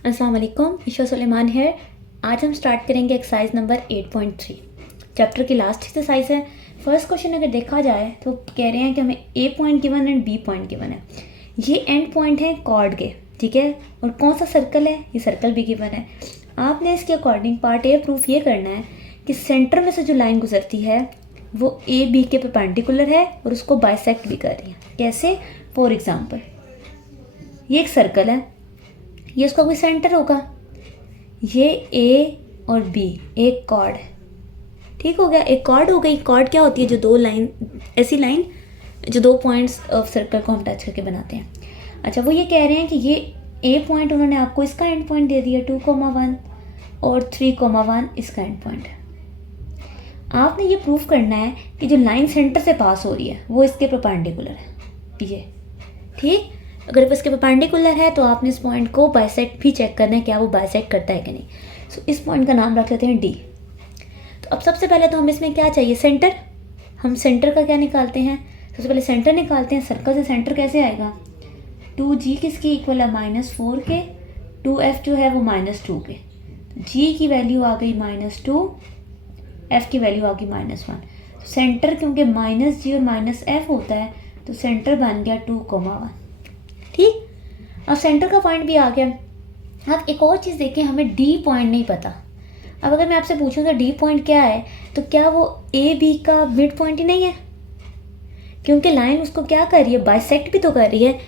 अस्सलाम वालेकुम, ईशा सुलेमान है। आज हम स्टार्ट करेंगे एक्सरसाइज नंबर 8.3। चैप्टर की लास्ट एक्सरसाइज है। फर्स्ट क्वेश्चन अगर देखा जाए तो कह रहे हैं कि हमें A point given and B point given है। ये एंड पॉइंट है कॉर्ड के, ठीक है। और कौन सा सर्कल है, ये सर्कल भी गिवन है। आपने इसके अकॉर्डिंग पार्ट ए प्रूफ ये करना है कि सेंटर में से जो लाइन गुजरती है वो ए बी के परपेंडिकुलर है और उसको बाइसेक्ट भी कर रही है। कैसे? फॉर एग्जाम्पल, ये एक सर्कल है, ये उसका कोई सेंटर होगा। ये ए और बी एक कॉर्ड है, ठीक हो गया। एक कॉर्ड हो गई। कॉर्ड क्या होती है? जो दो लाइन, ऐसी लाइन जो दो पॉइंट्स ऑफ सर्कल को हम टच करके बनाते हैं। अच्छा, वो ये कह रहे हैं कि ये ए पॉइंट उन्होंने आपको इसका एंड पॉइंट दे दिया 2,1 और 3,1 इसका एंड पॉइंट है। आपने ये प्रूफ करना है कि जो लाइन सेंटर से पास हो रही है वो इसके परपेंडिकुलर है, ये ठीक। अगर वो इसके परपेंडिकुलर है तो आपने इस पॉइंट को बाइसेक्ट भी चेक करना है, क्या वो बाइसेक्ट करता है कि नहीं। सो इस पॉइंट का नाम रख लेते हैं डी। तो अब सबसे पहले तो हम इसमें क्या चाहिए? सेंटर। हम सेंटर का क्या निकालते हैं? सबसे पहले सेंटर निकालते हैं। सर्कल से सेंटर कैसे आएगा? 2g किसके इक्वल है? -4 के। 2f जो है वो -2 के। g की वैल्यू आ गई -2, f की वैल्यू आ गई -1। सेंटर क्योंकि -g और -f होता है तो सेंटर बन गया 2,1, ठीक। अब सेंटर का पॉइंट भी आ गया। अब एक और चीज़ देखें, हमें डी पॉइंट नहीं पता। अब अगर मैं आपसे पूछूं तो डी पॉइंट क्या है, तो क्या वो ए बी का मिड पॉइंट ही नहीं है? क्योंकि लाइन उसको क्या कर रही है? बाइसेक्ट भी तो कर रही है।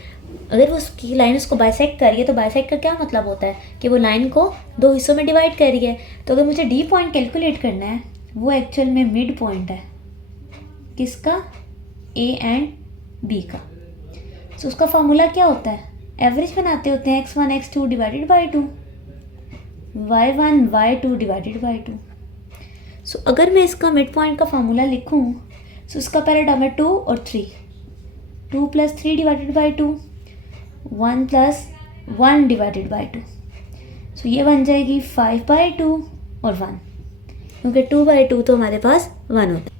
अगर वो उसकी लाइन उसको बाइसेक्ट कर रही है तो बाइसेक्ट का क्या मतलब होता है कि वो लाइन को दो हिस्सों में डिवाइड कर रही है। तो अगर मुझे डी पॉइंट कैलकुलेट करना है, वो एक्चुअल में मिड पॉइंट है किसका? ए एंड बी का। तो उसका फार्मूला क्या होता है? एवरेज बनाते होते हैं x1 x2 divided by 2, y1 y2 divided by 2। सो अगर मैं इसका मिड पॉइंट का फार्मूला लिखूं तो इसका पहले टर्म है 2 और 3, 2 + 3 divided by 2, 1 + 1 divided by 2। So ये बन जाएगी 5/2 और 1, क्योंकि 2/2 तो हमारे पास 1 होता है।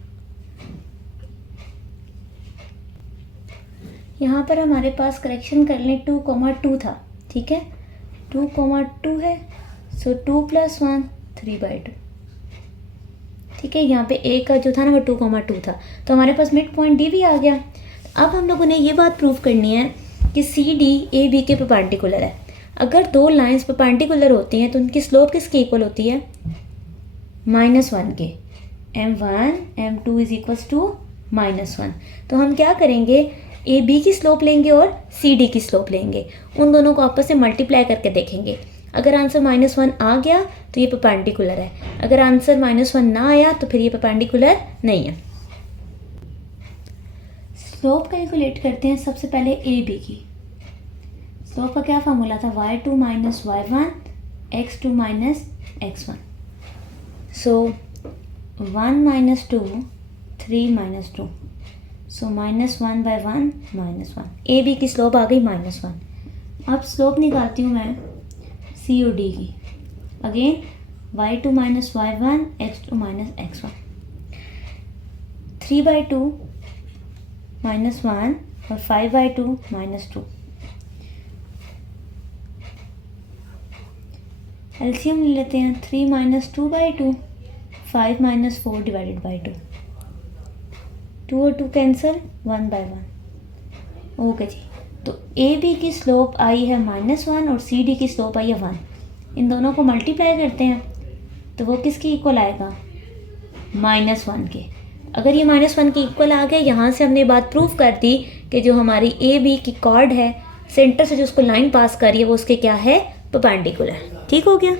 यहाँ पर हमारे पास करेक्शन कर लें 2,2 था, ठीक है। 2,2 है, सो 2 + 1 3/2, ठीक है। यहाँ पे ए का जो था ना वो 2,2 था, तो हमारे पास मिड पॉइंट डी भी आ गया। अब हम लोगों ने ये बात प्रूव करनी है कि सी डी ए बी के परपेंडिकुलर है। अगर दो लाइंस परपेंडिकुलर होती हैं तो उनकी स्लोप किसके इक्वल होती है? -1 के। m1 m2 = -1। तो हम क्या करेंगे? ए बी की स्लोप लेंगे और सी डी की स्लोप लेंगे, उन दोनों को आपस में मल्टीप्लाई करके देखेंगे। अगर आंसर -1 आ गया तो ये परपेंडिकुलर है, अगर आंसर -1 ना आया तो फिर ये परपेंडिकुलर नहीं है। स्लोप कैलकुलेट करते हैं। सबसे पहले ए बी की स्लोप का क्या फार्मूला था? y2 - y1 x2 - x1। सो 1 - 2 3 - 2, सो -1/1 -1। ए बी की स्लोप आ गई -1। अब स्लोप निकालती हूँ मैं सी और डी की। Again y2 - y1 x2 - x1। 3/2 -1 और 5/2 -2। एलसीएम ले लेते हैं। 3 - 2/2, 5 - 4 डिवाइडेड बाई 2, 2 और 2 कैंसिल, 1/1। ओके जी। तो ए बी की स्लोप आई है -1 और सी डी की स्लोप आई है 1। इन दोनों को मल्टीप्लाई करते हैं तो वो किसकी इक्वल आएगा? -1 के। अगर ये -1 के इक्वल आ गया, यहाँ से हमने बात प्रूव कर दी कि जो हमारी ए बी की कॉर्ड है, सेंटर से जो उसको लाइन पास कर रही है वो उसके क्या है? परपेंडिकुलर। ठीक हो गया।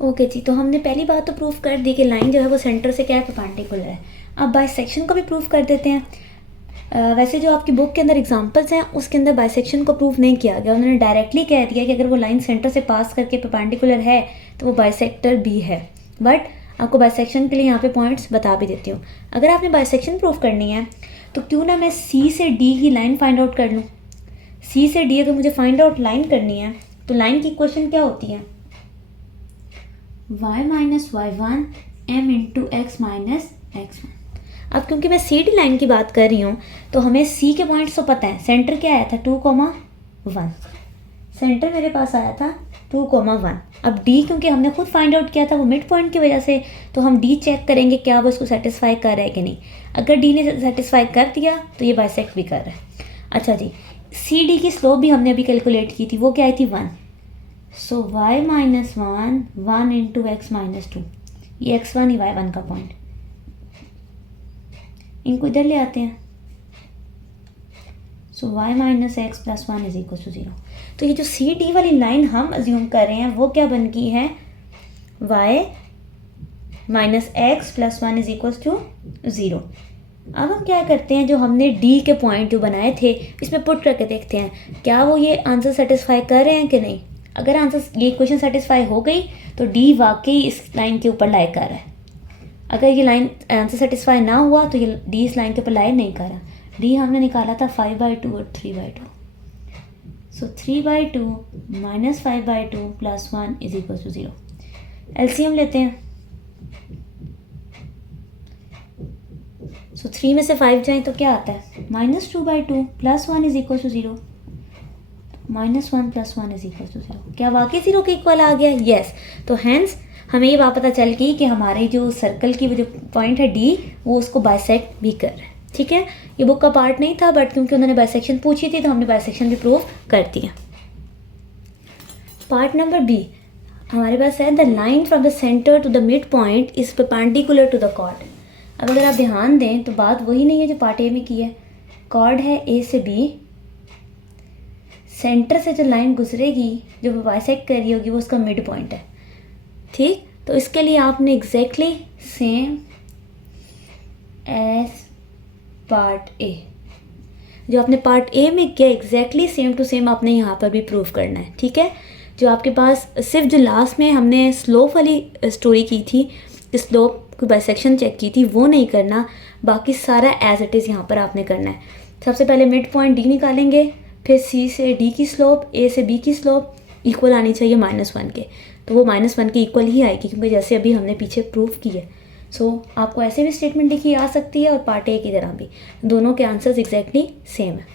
ओके जी, तो हमने पहली बात तो प्रूफ कर दी कि लाइन जो है वो सेंटर से क्या है? परपेंडिकुलर है। अब बाइसेक्शन को भी प्रूफ कर देते हैं। वैसे जो आपकी बुक के अंदर एग्जांपल्स हैं उसके अंदर बाइसेक्शन को प्रूफ नहीं किया गया। उन्होंने डायरेक्टली कह दिया कि अगर वो लाइन सेंटर से पास करके परपेंडिकुलर है तो वो बाइसेक्टर भी है। बट आपको बाइसेक्शन के लिए यहाँ पे पॉइंट्स बता भी देती हूँ। अगर आपने बाइसेक्शन प्रूफ करनी है तो क्यों ना मैं सी से डी की लाइन फाइंड आउट कर लूँ। सी से डी अगर मुझे फाइंड आउट लाइन करनी है तो लाइन की इक्वेशन क्या होती है? y - y1 m × x - x1। अब क्योंकि मैं सी डी लाइन की बात कर रही हूँ तो हमें सी के पॉइंट्स तो पता है। सेंटर क्या आया था? 2,1। सेंटर मेरे पास आया था 2,1। अब डी क्योंकि हमने खुद फाइंड आउट किया था वो मिड पॉइंट की वजह से, तो हम डी चेक करेंगे क्या वो इसको सेटिस्फाई कर रहा है कि नहीं। अगर डी ने सेटिस्फाई कर दिया तो ये बाइसेक्ट भी कर रहा है। अच्छा जी, सी डी की स्लोप भी हमने अभी कैलकुलेट की थी, वो क्या आई थी 1। सो y minus 1 into x minus 2, ये x1 ही y1 का पॉइंट। इनको इधर ले आते हैं, so y minus x plus 1 is equal to 0। तो ये जो सी डी वाली लाइन हम अज्यूम कर रहे हैं वो क्या बन गई है, y minus x plus 1 is equal to 0। अब हम क्या करते हैं, जो हमने डी के पॉइंट जो बनाए थे इसमें पुट करके देखते हैं क्या वो ये आंसर सेटिस्फाई कर रहे हैं कि नहीं। अगर आंसर ये इक्वेशन सेटिस्फाई हो गई तो डी वाकई इस लाइन के ऊपर लाई कर रहा है। अगर ये लाइन आंसर सेटिस्फाई ना हुआ तो ये डी इस लाइन के ऊपर लाई नहीं कर रहा। डी हमने निकाला था 5/2 और 3/2। So 3/2 minus 5/2 plus 1 is equal to 0। LCM लेते हैं। सो 3 में से 5 जाए तो क्या आता है, -2/2 plus 1 is equal to 0। -1 plus 1 is equal to 0। क्या वाकई 0 के इक्वल आ गया, यस। तो हैंस हमें ये बात पता चल गई कि हमारे जो सर्कल की जो पॉइंट है डी वो उसको बाइसेक्ट भी कर रहा है। ठीक है, ये बुक का पार्ट नहीं था बट क्योंकि उन्होंने बाइसेक्शन पूछी थी तो हमने बाइसेक्शन भी प्रूव कर दिया। पार्ट नंबर बी हमारे पास है, the line from the centre to the mid point is perpendicular to the chord. अब अगर आप ध्यान दें तो बात वही नहीं है जो पार्ट ए में की है। कॉर्ड है ए से बी, सेंटर से जो लाइन गुजरेगी जो वो बाइसेक्ट कर रही होगी वो उसका मिड पॉइंट है। ठीक, तो इसके लिए आपने exactly same as part A, जो आपने पार्ट ए में किया एग्जैक्टली सेम टू सेम आपने यहाँ पर भी प्रूव करना है। ठीक है, जो आपके पास सिर्फ जो लास्ट में हमने स्लोप वाली स्टोरी की थी, स्लोप को बाइसेक्शन चेक की थी, वो नहीं करना, बाकी सारा एज इट इज़ यहाँ पर आपने करना है। सबसे पहले मिड पॉइंट डी निकालेंगे, फिर सी से डी की स्लोप, ए से बी की स्लोप इक्वल आनी चाहिए -1 के, तो वो -1 के इक्वल ही आएगी क्योंकि जैसे अभी हमने पीछे प्रूफ की है। सो आपको ऐसे भी स्टेटमेंट लिखी आ सकती है और पार्ट ए की तरह भी, दोनों के आंसर्स एग्जैक्टली सेम है।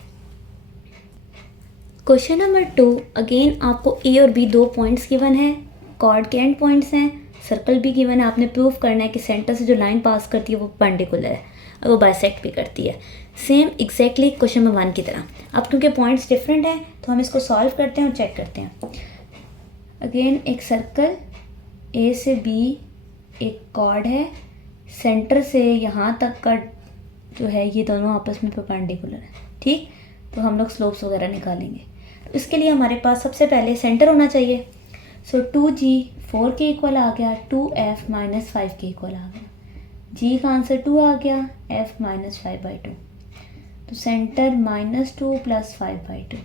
क्वेश्चन नंबर 2, अगेन आपको ए और बी 2 पॉइंट्स गिवन है, कॉर्ड के एंड पॉइंट्स हैं, सर्कल भी गिवन है, आपने प्रूफ करना है कि सेंटर से जो लाइन पास करती है वो परपेंडिकुलर है और वो बाइसेक्ट भी करती है, सेम एग्जैक्टली क्वेश्चन नंबर 1 की तरह। अब क्योंकि पॉइंट्स डिफरेंट हैं तो हम इसको सॉल्व करते हैं और चेक करते हैं। अगेन एक सर्कल, ए से बी एक कॉर्ड है, सेंटर से यहाँ तक का जो है ये दोनों आपस में परपेंडिकुलर है। ठीक, तो हम लोग स्लोप्स वगैरह निकालेंगे। तो इसके लिए हमारे पास सबसे पहले सेंटर होना चाहिए। सो 2G 4 के इक्वल आ गया, 2F माइनस 5 के इक्वल आ गया, G का आंसर 2 आ गया, F माइनस 5/2। तो सेंटर -2 प्लस 5/2।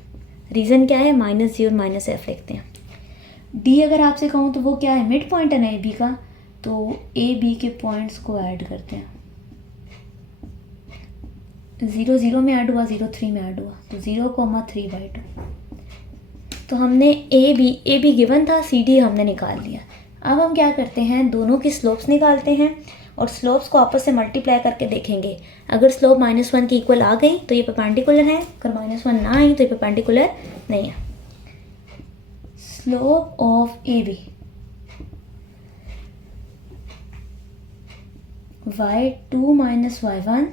रीज़न क्या है, -G और -F लिखते हैं। D अगर आपसे कहूँ तो वो क्या है, मिड पॉइंट है ना ए बी का, तो ए बी के पॉइंट्स को ऐड करते हैं। 0 0 में ऐड हुआ, 0 3 में ऐड हुआ, तो 0,3/2। तो हमने ए बी गिवन था, सी डी हमने निकाल लिया। अब हम क्या करते हैं, दोनों की स्लोप्स निकालते हैं और स्लोप्स को आपस से मल्टीप्लाई करके देखेंगे। अगर स्लोप -1 की इक्वल आ गई तो ये परपेंडिकुलर है, अगर -1 ना आई तो ये परपेंडिकुलर नहीं है। Slope of A B y2 minus y1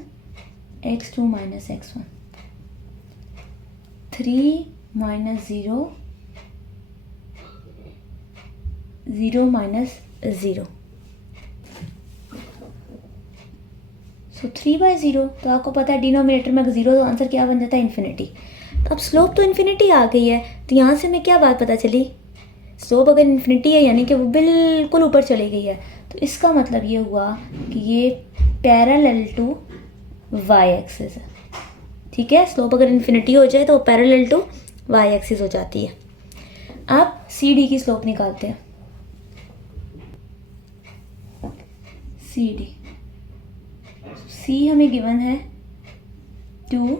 x2 minus x1, 3 minus 0 0 minus 0। So 3/0, तो आपको पता है डिनोमिनेटर में 0 तो आंसर क्या बन जाता है, इन्फिनिटी। तो अब स्लोप तो इन्फिनिटी आ गई है, तो यहाँ से हमें क्या बात पता चली, स्लोप अगर इन्फिनिटी है यानी कि वो बिल्कुल ऊपर चली गई है, तो इसका मतलब ये हुआ कि ये पैरेलल टू वाई एक्सिस है। ठीक है, स्लोप अगर इन्फिनिटी हो जाए तो वो पैरेलल टू वाई एक्सिस हो जाती है। अब सी डी की स्लोप निकालते हैं। सी डी, सी हमें गिवन है 2,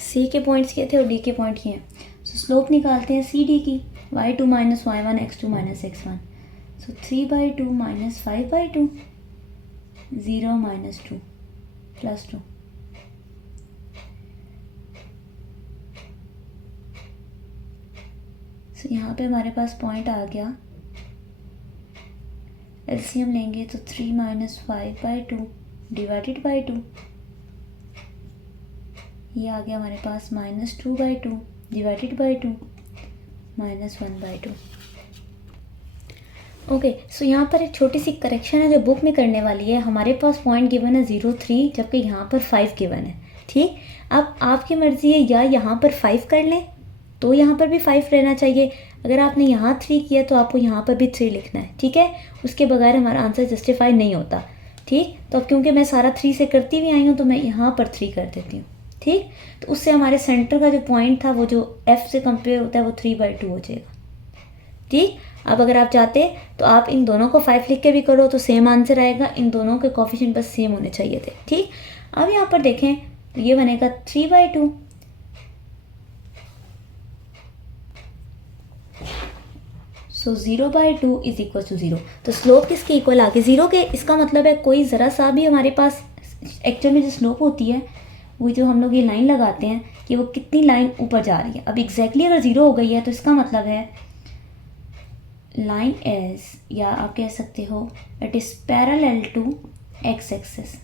सी के पॉइंट्स किए थे और डी के पॉइंट किए हैं। सो स्लोप निकालते हैं सी डी की, y2 minus y1 x2 minus x1। सो 3/2 माइनस 5/2, 0 माइनस 2 प्लस 2। सो यहाँ पे हमारे पास पॉइंट आ गया, एलसीएम लेंगे तो 3 माइनस 5/2 डिवाइडेड बाई 2, ये आ गया हमारे पास -2/2 डिवाइडेड बाई 2 -1/2। ओके, सो यहाँ पर एक छोटी सी करेक्शन है जो बुक में करने वाली है। हमारे पास पॉइंट गिवन है 0.3 जबकि यहाँ पर 5 गिवन है। ठीक, अब आपकी मर्ज़ी है, या यहाँ पर 5 कर लें तो यहाँ पर भी 5 रहना चाहिए। अगर आपने यहाँ 3 किया तो आपको यहाँ पर भी 3 लिखना है। ठीक है, उसके बगैर हमारा आंसर जस्टिफाई नहीं होता। ठीक, तो अब क्योंकि मैं सारा 3 से करती हुई आई हूँ तो मैं यहाँ पर 3 कर देती हूँ। ठीक, तो उससे हमारे सेंटर का जो पॉइंट था वो जो f से कंपेयर होता है वो 3/2 हो जाएगा। ठीक, अब अगर आप चाहते तो आप इन दोनों को 5 लिख के भी करो तो सेम आंसर आएगा। इन दोनों के कोफिशिएंट बस सेम होने चाहिए थे। ठीक, अब यहाँ पर देखें तो ये बनेगा 3/2। सो 0/2 इज इक्वल टू 0। तो स्लोप किसके इक्वल आ गई? 0 के। इसका मतलब है कोई ज़रा सा भी हमारे पास एक्चुअल में जो स्लोप होती है वो जो हम लोग ये लाइन लगाते हैं कि वो कितनी लाइन ऊपर जा रही है। अब एग्जैक्टली अगर 0 हो गई है तो इसका मतलब है लाइन एज, या आप कह सकते हो it is parallel to x axis.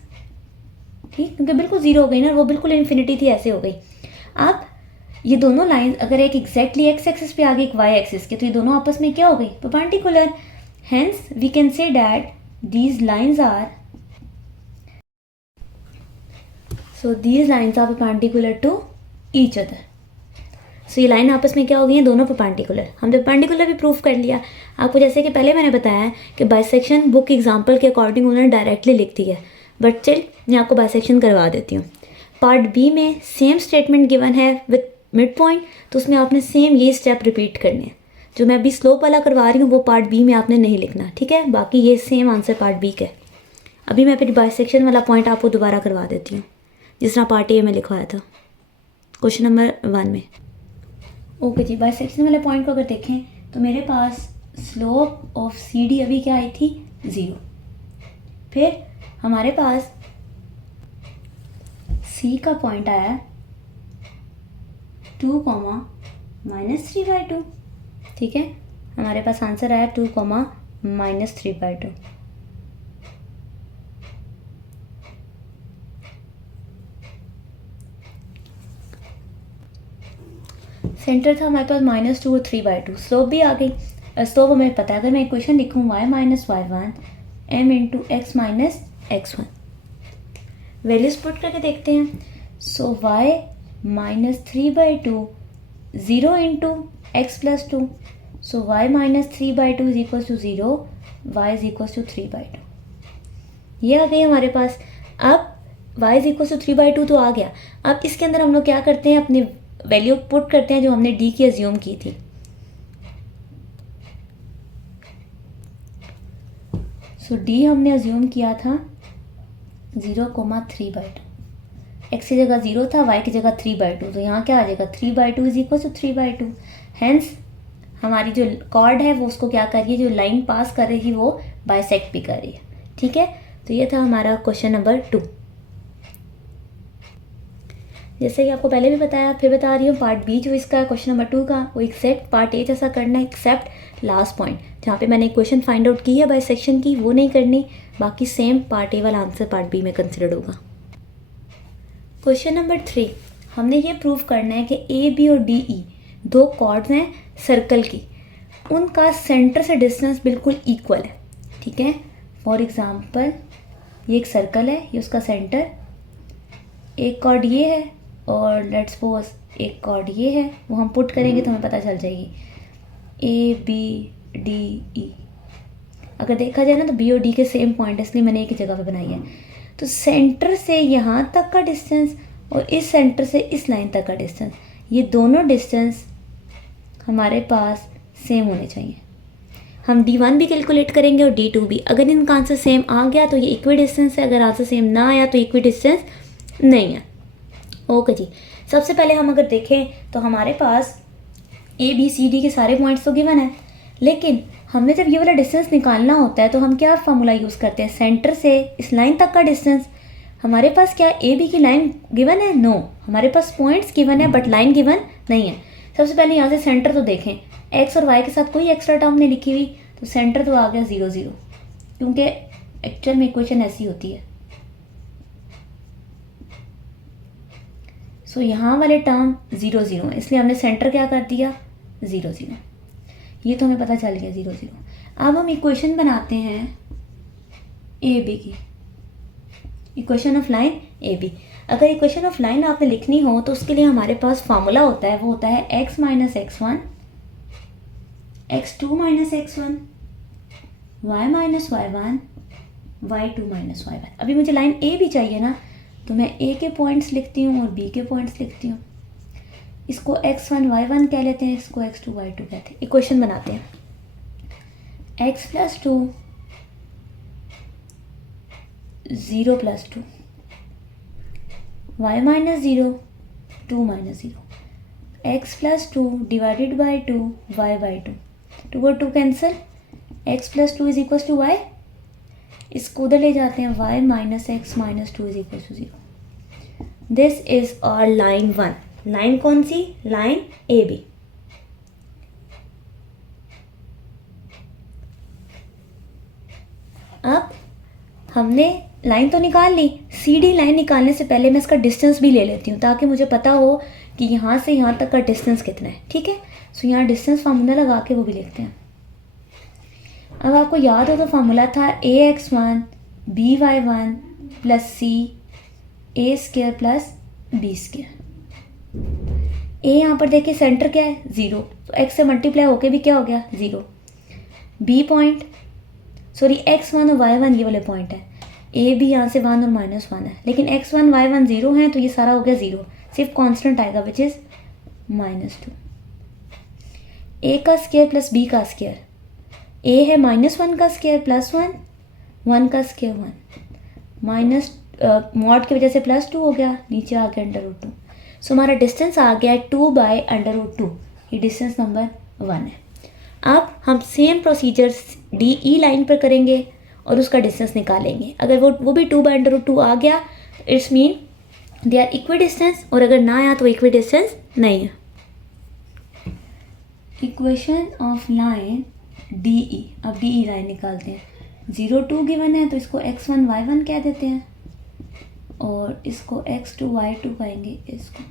ठीक, क्योंकि बिल्कुल 0 हो गई ना, वो बिल्कुल इन्फिनिटी थी, ऐसे हो गई। अब ये दोनों लाइन अगर एक एग्जैक्टली एक्स एक्सिस पे आ गई, एक वाई एक्सिस के, तो ये दोनों आपस में क्या हो गई? Perpendicular. Hence we can say that these lines are these lines are perpendicular to each other। सो ये लाइन आपस में क्या हो गई हैं? दोनों परपेंडिकुलर। हमने परपेंडिकुलर भी प्रूफ कर लिया आपको, जैसे कि पहले मैंने बताया कि बाइसेक्शन बुक एग्जांपल के अकॉर्डिंग उन्होंने डायरेक्टली लिख दी है, बट स्टिल मैं आपको बाइसेक्शन करवा देती हूँ। पार्ट बी में सेम स्टेटमेंट गिवन है विद मिड पॉइंट, तो उसमें आपने सेम ये स्टेप रिपीट करने हैं। जो मैं अभी स्लोप वाला करवा रही हूँ वो पार्ट बी में आपने नहीं लिखना। ठीक है, बाकी ये सेम आंसर पार्ट बी का है। अभी मैं फिर बाइसेक्शन वाला पॉइंट आपको दोबारा करवा देती हूँ जिस तरह पार्ट ए में लिखवाया था क्वेश्चन नंबर 1 में। ओके जी, बाइसेक्शन वाले पॉइंट को अगर देखें तो मेरे पास स्लोप ऑफ सी डी अभी क्या आई थी? 0। फिर हमारे पास सी का पॉइंट आया 2, -3/2। ठीक है, हमारे पास आंसर आया 2, -3/2। सेंटर था हमारे पास -2 और 3/2। स्लोप भी आ गई। स्लोप हमें पता है, अगर मैं इक्वेशन लिखूँ y - y1 m × x - x1, values put करके देखते हैं। So y -3/2 0 × x + 2, so y -3/2 is equal to 0, y is equal to 3/2। ये आ गई हमारे पास। अब y इज इक्वल टू 3/2 तो आ गया। अब इसके अंदर हम लोग क्या करते हैं? अपनी वैल्यू पुट करते हैं जो हमने d की अज्यूम की थी। सो d हमने अज्यूम किया था 0,3/2। x की जगह 0 था, y की जगह 3/2, तो यहाँ क्या आ जाएगा? 3/2 इज इक्वल टू 3/2। हेंस हमारी जो कॉर्ड है वो उसको क्या कर रही है? जो लाइन पास कर रही है वो बाइसेक्ट भी कर रही है। ठीक है, तो ये था हमारा क्वेश्चन नंबर 2। जैसे कि आपको पहले भी बताया, फिर बता रही हूँ, पार्ट बी जो इसका क्वेश्चन नंबर 2 का वो एक्सेप्ट पार्ट ए जैसा करना है, एक्सेप्ट लास्ट पॉइंट जहाँ पे मैंने इक्वेशन फाइंड आउट की है बाइसेक्शन की, वो नहीं करनी। बाकी सेम पार्ट ए वाला आंसर पार्ट बी में कंसिडर्ड होगा। क्वेश्चन नंबर 3, हमने ये प्रूव करना है कि ए बी और डी ई दो कॉर्ड्स हैं सर्कल की, उनका सेंटर से डिस्टेंस बिल्कुल इक्वल है। ठीक है, फॉर एग्जांपल ये एक सर्कल है, ये उसका सेंटर, एक कॉर्ड ये है और लेट्स सपोज एक कॉर्ड ये है, वो हम पुट करेंगे तो हमें पता चल जाएगी ए बी डी ई। अगर देखा जाए ना तो बी और डी के सेम पॉइंट है, इसलिए मैंने एक ही जगह पे बनाई है। तो सेंटर से यहाँ तक का डिस्टेंस और इस सेंटर से इस लाइन तक का डिस्टेंस, ये दोनों डिस्टेंस हमारे पास सेम होने चाहिए। हम D1 भी कैलकुलेट करेंगे और D2 भी। अगर इनका आंसर सेम आ गया तो ये इक्वी डिस्टेंस है, अगर आंसर सेम ना आया तो इक्वी डिस्टेंस नहीं है। ओके जी, सबसे पहले हम अगर देखें तो हमारे पास ए बी सी डी के सारे पॉइंट्स तो गिवन है, लेकिन हमने जब ये वाला डिस्टेंस निकालना होता है तो हम क्या फार्मूला यूज़ करते हैं? सेंटर से इस लाइन तक का डिस्टेंस। हमारे पास क्या ए बी की लाइन गिवन है? नो, हमारे पास पॉइंट्स गिवन है बट लाइन गिवन नहीं है। सबसे पहले यहाँ से सेंटर तो देखें, एक्स और वाई के साथ कोई एक्स्ट्रा टर्म नहीं लिखी हुई, तो सेंटर तो आ गया 0 0, क्योंकि एक्चुअल में इक्वेशन ऐसी होती है। सो यहाँ वाले टर्म 0 0 है, इसलिए हमने सेंटर क्या कर दिया 0 0। ये तो हमें पता चल गया 0 0। अब हम इक्वेशन बनाते हैं ए बी की, equation of line A B. अगर इक्वेशन ऑफ लाइन आपने लिखनी हो तो उसके लिए हमारे पास फार्मूला होता है, वो होता है x minus x1, x2 minus x1, y minus y1, y2 minus y1। अभी मुझे लाइन ए भी चाहिए ना, तो मैं ए के पॉइंट्स लिखती हूँ और बी के पॉइंट्स लिखती हूँ। इसको x1 y1 कह लेते हैं, इसको x2 y2 कहते हैं। इक्वेशन बनाते हैं x plus 2 0 plus 2, y minus 0 2 minus 0, x plus 2 divided by 2 y by 2, 2 और 2 cancel, x plus 2 is equal to y। इसको उधर ले जाते हैं, y minus x minus 2 is equal to 0। This is our line 1। Line कौन सी? Line A B. अब हमने लाइन तो निकाल ली, सी डी लाइन निकालने से पहले मैं इसका डिस्टेंस भी ले लेती हूँ, ताकि मुझे पता हो कि यहाँ से यहाँ तक का डिस्टेंस कितना है। ठीक है, सो यहाँ डिस्टेंस फार्मूला लगा के वो भी लिखते हैं। अब आपको याद हो तो फार्मूला था ax1 by1 प्लस सी ए स्क्र प्लस बी स्क्र। ए यहाँ पर देखिए सेंटर क्या है 0, तो x से मल्टीप्लाई होके भी क्या हो गया 0। बी पॉइंट सॉरी x1 और y1 ये वाले पॉइंट है, ए भी यहाँ से 1 और -1 है, लेकिन x1 y1 0 है, तो ये सारा हो गया 0, सिर्फ कांस्टेंट आएगा विच इज़ -2। ए का स्क्वायर प्लस बी का स्क्वायर, ए है -1 का स्क्वायर प्लस 1, 1 का स्क्वायर 1, माइनस मॉड की वजह से +2 हो गया, नीचे आ गया √2। सो हमारा डिस्टेंस आ गया 2 बाई √2, ये डिस्टेंस नंबर 1 है। अब हम same procedure D E line पर करेंगे और उसका डिस्टेंस निकालेंगे। अगर वो भी 2 बाई √2 आ गया, it's mean they are equidistance, और अगर ना आया तो इक्वी डिस्टेंस नहीं है। Equation of line D E. अब डी ई लाइन निकालते हैं। 0 2 गिवन है, तो इसको x1 y1 कह देते हैं और इसको x2 y2 कहेंगे। इसको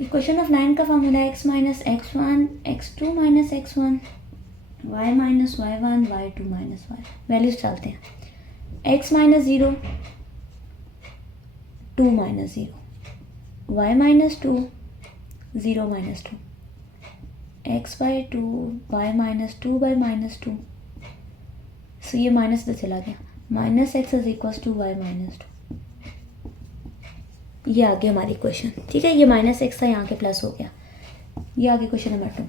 इक्वेशन ऑफ लाइन का formula x minus x1 x2 minus x1 y minus y1 y2 minus y। Values डालते हैं। x minus 0 2 minus 0, y minus 2 0 minus 2, x by 2 y minus 2 by -2। So ये minus तो चला गया, minus x is equal to y minus 2। ये आ गया हमारी क्वेश्चन। ठीक है, ये -x था, यहाँ के प्लस हो गया। ये आ गया क्वेश्चन नंबर 2।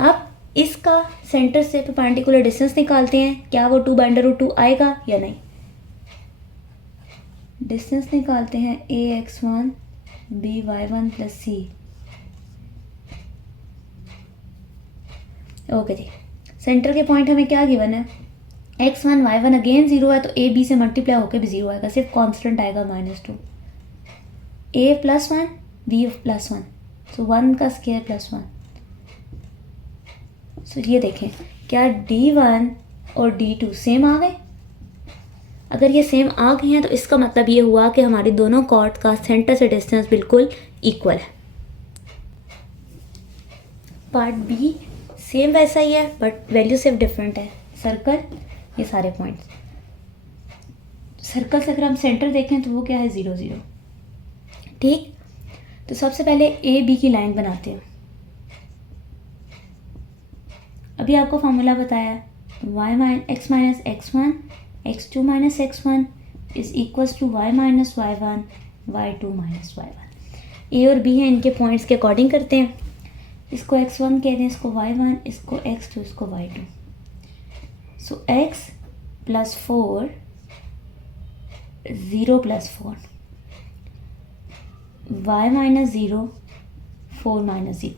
अब इसका सेंटर से परपेंडिकुलर डिस्टेंस निकालते हैं, क्या वो 2 बाई √2 आएगा या नहीं। डिस्टेंस निकालते हैं ax1 by1 प्लस सी। ओके जी, सेंटर के पॉइंट हमें क्या गिवन है, x1 y1 अगेन 0 है, तो a b से मल्टीप्लाई होकर भी 0 आएगा, सिर्फ कांस्टेंट आएगा -2। a प्लस 1 b प्लस 1, सो 1 का स्क्वायर प्लस 1। सो ये देखें, क्या d1 और d2 सेम आ गए। अगर ये सेम आ गए हैं तो इसका मतलब ये हुआ कि हमारी दोनों कॉर्ड का सेंटर से डिस्टेंस बिल्कुल इक्वल है। पार्ट बी सेम वैसा ही है बट वैल्यू सिर्फ डिफरेंट है। सर्कल, ये सारे पॉइंट्स सर्कल से अगर हम सेंटर देखें तो वो क्या है 0 0। ठीक, तो सबसे पहले ए बी की लाइन बनाते हैं। अभी आपको फॉर्मूला बताया, x minus x1 x2 minus x1 is equals to y minus y1 y2 minus y1। A और बी हैं, इनके पॉइंट्स के अकॉर्डिंग करते हैं। इसको x1 कहते हैं, इसको y1, इसको x2, इसको y2। So x plus 4 0 plus 4, y minus 0 4 minus 0।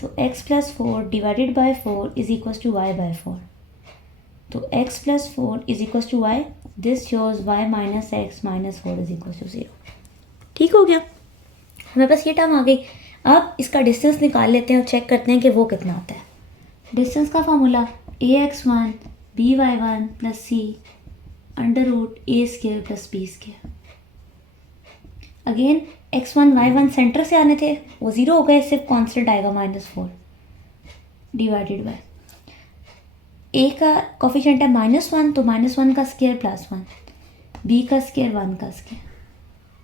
So x plus 4 divided by 4 is equals to y by 4। तो x plus 4 is equals to y, this shows y minus x minus 4 is equals to 0। ठीक हो गया, हमारे पास ये term आ गई। अब इसका distance निकाल लेते हैं और चेक करते हैं कि वो कितना होता है। डिस्टेंस का formula ax1 by1 plus C under root A square plus B square. Again x1 y1 centre से आने थे, वो ज़ीरो हो गए, सिर्फ कांस्टेंट आएगा -4 डिवाइडेड बाय ए का कोफिशिएंट है -1 तो -1 का स्केयर +1, बी का स्केयर 1 का स्केयर,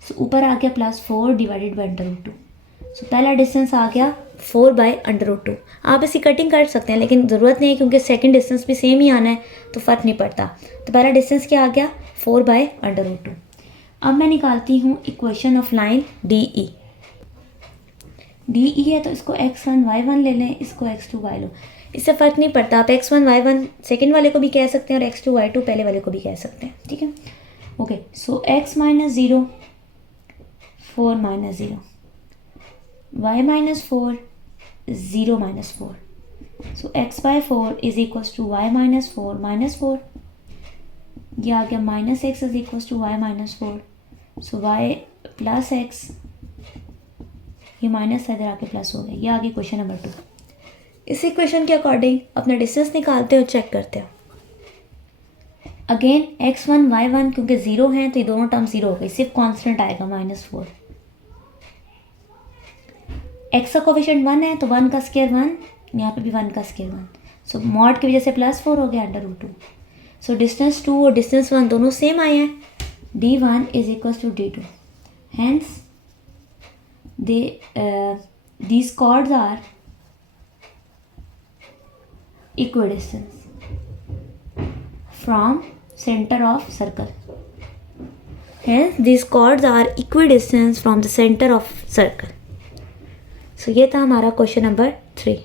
सो ऊपर आ गया +4 डिवाइडेड बाई √2। सो पहला डिस्टेंस आ गया 4/√2। आप इसकी कटिंग कर सकते हैं लेकिन ज़रूरत नहीं है क्योंकि सेकंड डिस्टेंस भी सेम ही आना है तो फ़र्क नहीं पड़ता। तो पहला डिस्टेंस क्या आ गया 4/√2। अब मैं निकालती हूँ equation of line DE। DE है तो इसको x1 y1 ले लें, इसको x2 y लो, इससे फ़र्क नहीं पड़ता। आप x1 y1 सेकेंड वाले को भी कह सकते हैं और x2 y2 पहले वाले को भी कह सकते हैं, ठीक है। Okay, so x - 0 4 - 0, y - 4 0 - 4, so x/4 is equals to y - 4 -4, ये आ गया -x is equals to y - 4, so y plus x, ये माइनस इधर आके प्लस हो गया। ये आ गई क्वेश्चन नंबर 2। इस इक्वेशन के अकॉर्डिंग अपना डिस्टेंस निकालते हैं और चेक करते हैं। अगेन x1 y1 क्योंकि ज़ीरो हैं तो ये दोनों टर्म ज़ीरो हो गई, सिर्फ कांस्टेंट आएगा -4। x का कोफिशिएंट 1 है तो 1 का स्केयर 1, यहाँ पे भी 1 का स्केयर 1, सो मॉड की वजह से +4 हो गया √2। सो डिस्टेंस 2 और डिस्टेंस 1 दोनों सेम आए हैं, d1 is equals to d2, hence these chords are equidistant from center of circle. Hence these chords are equidistant from the center of circle. So ये था हमारा क्वेश्चन नंबर 3।